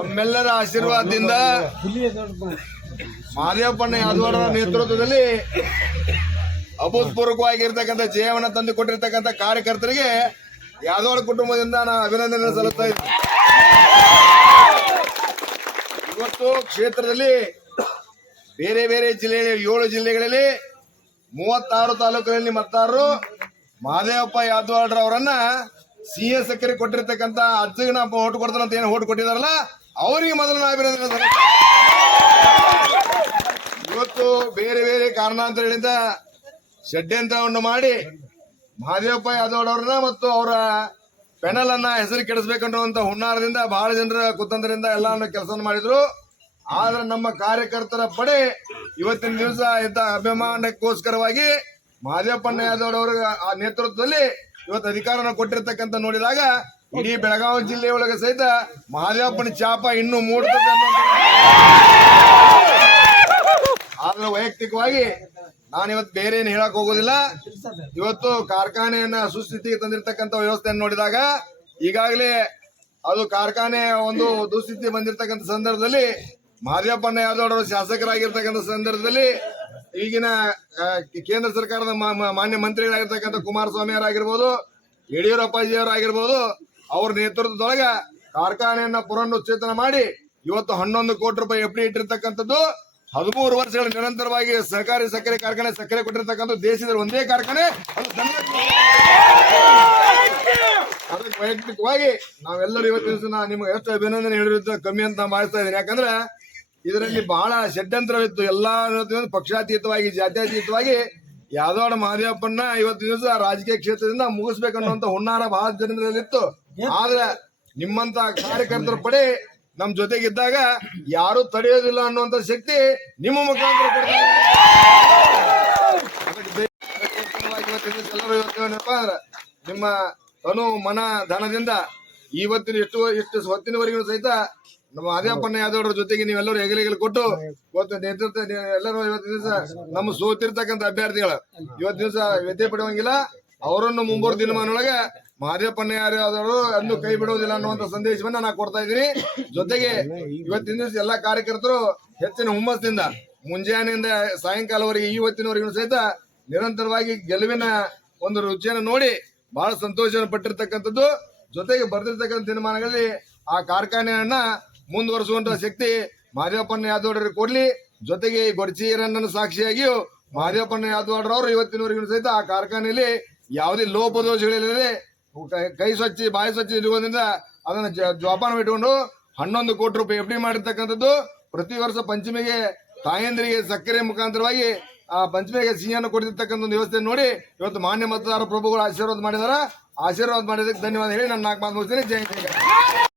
ತಮ್ಮೆಲ್ಲರ ಆಶೀರ್ವಾದದಿಂದ ಮಾದೇವಪ್ಪನ ಯಾದವರ ನೇತೃತ್ವದಲ್ಲಿ ಅಭೂತಪೂರ್ವಕವಾಗಿರ್ತಕ್ಕಂಥ ಜೀವನ ತಂದು ಕೊಟ್ಟಿರ್ತಕ್ಕಂಥ ಕಾರ್ಯಕರ್ತರಿಗೆ ಯಾದವರ ಕುಟುಂಬದಿಂದ ನಾನು ಅಭಿನಂದನೆ ಸಲ್ಲಿಸ್ತಾ ಇದ್ದೀನಿ. ಇವತ್ತು ಕ್ಷೇತ್ರದಲ್ಲಿ ಬೇರೆ ಬೇರೆ ಜಿಲ್ಲೆಗಳಲ್ಲಿ ಏಳು ಜಿಲ್ಲೆಗಳಲ್ಲಿ ಮೂವತ್ತಾರು ತಾಲೂಕುಗಳಲ್ಲಿ ಮತದಾರರು ಮಹದೇವಪ್ಪ ಯಾದವಾಡ್ರವರನ್ನ ಸಿ ಎಸ್ ಕೊಟ್ಟಿರ್ತಕ್ಕಂಥ ಅಜ್ಜಿಗೆ ನಾವು ಓಟ್ ಕೊಡ್ತಾರಂತ ಏನು ಓಟ್ ಕೊಟ್ಟಿದಾರಲ್ಲ ಅವರಿಗೆ ಮೊದಲು ಅಭಿನಂದನೆ ಇವತ್ತು ಬೇರೆ ಬೇರೆ ಕಾರಣಾಂತರಗಳಿಂದ ಷಡ್ಯಂತ್ರವನ್ನು ಮಾಡಿ ಮಹಾದೇವಪ್ಪ ಯಾದವ್ ಅವ್ರನ್ನ ಮತ್ತು ಅವರ ಪೆನಲ್ ಅನ್ನ ಹೆಸರು ಕೆಡಿಸ್ಬೇಕನ್ನುವಂತ ಹುನ್ನಾರದಿಂದ ಬಹಳ ಜನರ ಕುತಂತ್ರದಿಂದ ಎಲ್ಲ ಕೆಲಸವನ್ನು ಮಾಡಿದ್ರು. ಆದ್ರೆ ನಮ್ಮ ಕಾರ್ಯಕರ್ತರ ಪಡೆ ಇವತ್ತಿನ ದಿವಸ ಇಂಥ ಅಭಿಮಾನಕ್ಕೋಸ್ಕರವಾಗಿ ಮಹಾದೇವಪ್ಪಣ್ಣ ಯಾದವ್ ಅವರ ನೇತೃತ್ವದಲ್ಲಿ ಇವತ್ತು ಅಧಿಕಾರನ ಕೊಟ್ಟಿರ್ತಕ್ಕಂಥ ನೋಡಿದಾಗ ಇಡೀ ಬೆಳಗಾವಿ ಜಿಲ್ಲೆ ಒಳಗೆ ಸಹಿತ ಮಹಾದೇವಪ್ಪನ ಚಾಪ ಇನ್ನೂ ಮೂಡ್ತದೆ ಆದ್ರೆ ವೈಯಕ್ತಿಕವಾಗಿ ನಾನು ಇವತ್ತು ಬೇರೆ ಏನು ಹೇಳಕ್ ಹೋಗೋದಿಲ್ಲ. ಇವತ್ತು ಕಾರ್ಖಾನೆಯನ್ನ ಸುಸ್ಥಿತಿಗೆ ತಂದಿರತಕ್ಕಂಥ ವ್ಯವಸ್ಥೆಯನ್ನು ನೋಡಿದಾಗ ಈಗಾಗಲೇ ಅದು ಕಾರ್ಖಾನೆ ಒಂದು ದುಸ್ಥಿತಿ ಬಂದಿರತಕ್ಕಂಥ ಸಂದರ್ಭದಲ್ಲಿ ಮಾದೇವಪ್ಪನ ಯಾದವ್ ಅವರು ಶಾಸಕರಾಗಿರ್ತಕ್ಕಂಥ ಸಂದರ್ಭದಲ್ಲಿ ಈಗಿನ ಕೇಂದ್ರ ಸರ್ಕಾರದ ಮಾನ್ಯ ಮಂತ್ರಿಗಳಾಗಿರ್ತಕ್ಕಂಥ ಕುಮಾರಸ್ವಾಮಿ ಅವರಾಗಿರ್ಬೋದು ಯಡಿಯೂರಪ್ಪಾಜಿ ಅವರಾಗಿರ್ಬೋದು ಅವ್ರ ನೇತೃತ್ವದೊಳಗೆ ಕಾರ್ಖಾನೆಯನ್ನ ಪುನರುಚ್ಚೇತನ ಮಾಡಿ ಇವತ್ತು ಹನ್ನೊಂದು ಕೋಟಿ ರೂಪಾಯಿ ಎಫ್ ಡಿ ಇಟ್ಟಿರ್ತಕ್ಕಂಥದ್ದು ಹದಿಮೂರು ವರ್ಷಗಳ ನಿರಂತರವಾಗಿ ಸಹಕಾರಿ ಸಕ್ಕರೆ ಕಾರ್ಖಾನೆ ಸಕ್ಕರೆ ಕೊಟ್ಟಿರ್ತಕ್ಕಂಥ ದೇಶದ ಒಂದೇ ಕಾರ್ಖಾನೆ. ಅದಕ್ಕೆ ವೈಯಕ್ತಿಕವಾಗಿ ನಾವೆಲ್ಲರೂ ಇವತ್ತು ದಿವಸ ನಿಮ್ಗೆ ಎಷ್ಟು ಅಭಿನಂದನೆ ಹೇಳಿರುತ್ತೆ ಕಮ್ಮಿ ಅಂತ ಮಾಡ್ತಾ ಇದ್ದೀನಿ. ಯಾಕಂದ್ರೆ ಇದರಲ್ಲಿ ಬಹಳ ಷಡ್ಯಂತ್ರವಿತ್ತು. ಎಲ್ಲಾ ಪಕ್ಷಾತೀತವಾಗಿ, ಜಾತ್ಯತೀತವಾಗಿ ಯಾದವಾಡ ಮಹಾದೇವಪ್ಪನ್ನ ಇವತ್ತು ದಿವಸ ರಾಜಕೀಯ ಕ್ಷೇತ್ರದಿಂದ ಮುಗಿಸ್ಬೇಕನ್ನುವಂತ ಹುನ್ನಾರ ಬಹಳ ಜನರಲ್ಲಿತ್ತು ಆದ್ರೆ ನಿಮ್ಮಂತ ಕಾರ್ಯಕರ್ತರ ಪಡೆ ನಮ್ ಜೊತೆಗಿದ್ದಾಗ ಯಾರು ತಡೆಯೋದಿಲ್ಲ ಅನ್ನುವಂತ ಶಕ್ತಿ ನಿಮ್ಮ ಮುಖಾಂತರ ಅಂದ್ರೆ ನಿಮ್ಮ ತನು ಮನ ಧನದಿಂದ ಇವತ್ತಿನ ಎಷ್ಟು ಎಷ್ಟು ಹೊತ್ತಿನವರೆಗೂ ಸಹಿತ ನಮ್ಮ ಅದೇಪನ್ನ ಯಾದವ್ರ ಜೊತೆಗೆ ನೀವೆಲ್ಲರೂ ಹೆಗಲಿಗೆ ಕೊಟ್ಟು ಇವತ್ತು ನೇತೃತ್ವ ಎಲ್ಲರೂ ಇವತ್ತಿನ ದಿವಸ ನಮ್ಮ ಸೋತಿರ್ತಕ್ಕಂಥ ಅಭ್ಯರ್ಥಿಗಳು. ಇವತ್ತಿನ ದಿವಸ ವ್ಯತ್ಯೆ ಪಡುವಂಗಿಲ್ಲ. ಅವರನ್ನು ಮುಂಬರುವ ದಿನಮಾನೊಳಗೆ ಮಾರ್ಯಪ್ಪನ ಯಾರು ಅಂದು ಕೈ ಬಿಡೋದಿಲ್ಲ ಅನ್ನುವಂತ ಸಂದೇಶವನ್ನ ನಾ ಕೊಡ್ತಾ ಇದ್ದೀನಿ. ಜೊತೆಗೆ ಇವತ್ತಿನ ದಿವಸ ಎಲ್ಲಾ ಕಾರ್ಯಕರ್ತರು ಹೆಚ್ಚಿನ ಹುಮ್ಮಸ್ಸಿಂದ ಮುಂಜಾನೆಯಿಂದ ಸಾಯಂಕಾಲವರೆಗೆ ಇವತ್ತಿನವರೆಗೂ ಸಹಿತ ನಿರಂತರವಾಗಿ ಗೆಲುವಿನ ಒಂದು ರುಚಿಯನ್ನು ನೋಡಿ ಬಹಳ ಸಂತೋಷವನ್ನು ಪಟ್ಟಿರ್ತಕ್ಕಂಥದ್ದು. ಜೊತೆಗೆ ಬರ್ದಿರ್ತಕ್ಕಂಥ ದಿನಮಾನಗಳಲ್ಲಿ ಆ ಕಾರ್ಖಾನೆಯನ್ನ ಮುಂದುವರಿಸುವಂತ ಶಕ್ತಿ ಮಾರ್ಯಪ್ಪನ ಯಾದವಾಡ್ರಿಗೆ ಕೊಡ್ಲಿ. ಜೊತೆಗೆ ಈ ಗೊಡ್ಚಿರನ್ನ ಸಾಕ್ಷಿಯಾಗಿಯೂ ಮಾರ್ಯಪ್ಪನ ಯಾದವಾಡ್ರವರು ಇವತ್ತಿನವರೆಗೂ ಸಹಿತ ಆ ಕಾರ್ಖಾನೆಯಲ್ಲಿ ಯಾವುದೇ ಲೋಪದೋಷಗಳಿಲ್ಲದೆ ಕೈ- ಸ್ವಚ್ಛ, ಬಾಯಿ ಸ್ವಚ್ಛ ಇರುವುದರಿಂದ ಅದನ್ನ ಜೋಪಾನ ಇಟ್ಕೊಂಡು ಹನ್ನೊಂದು ಕೋಟಿ ರೂಪಾಯಿ ಎಫ್ ಡಿ ಮಾಡಿರ್ತಕ್ಕಂಥದ್ದು ಪ್ರತಿ ವರ್ಷ ಪಂಚಮಿಗೆ ತಾಯಂದಿರಿಗೆ ಸಕ್ಕರೆ ಮುಖಾಂತರವಾಗಿ, ಆ, ಪಂಚಮಿಗೆ ಸಿಹಿಯನ್ನು ಕೊಡ್ತಿರ್ತಕ್ಕಂಥ ಒಂದು ವ್ಯವಸ್ಥೆ ನೋಡಿ ಇವತ್ತು ಮಾನ್ಯ ಮತದಾರ ಪ್ರಭುಗಳು ಆಶೀರ್ವಾದ ಮಾಡಿದಾರ. ಆಶೀರ್ವಾದ ಮಾಡಿದಕ್ಕೆ ಧನ್ಯವಾದ ಹೇಳಿ ನನ್ನ ನಾಲ್ಕು ಮಾತು ಮುಗಿಸ್ತೀನಿ. ಜಯ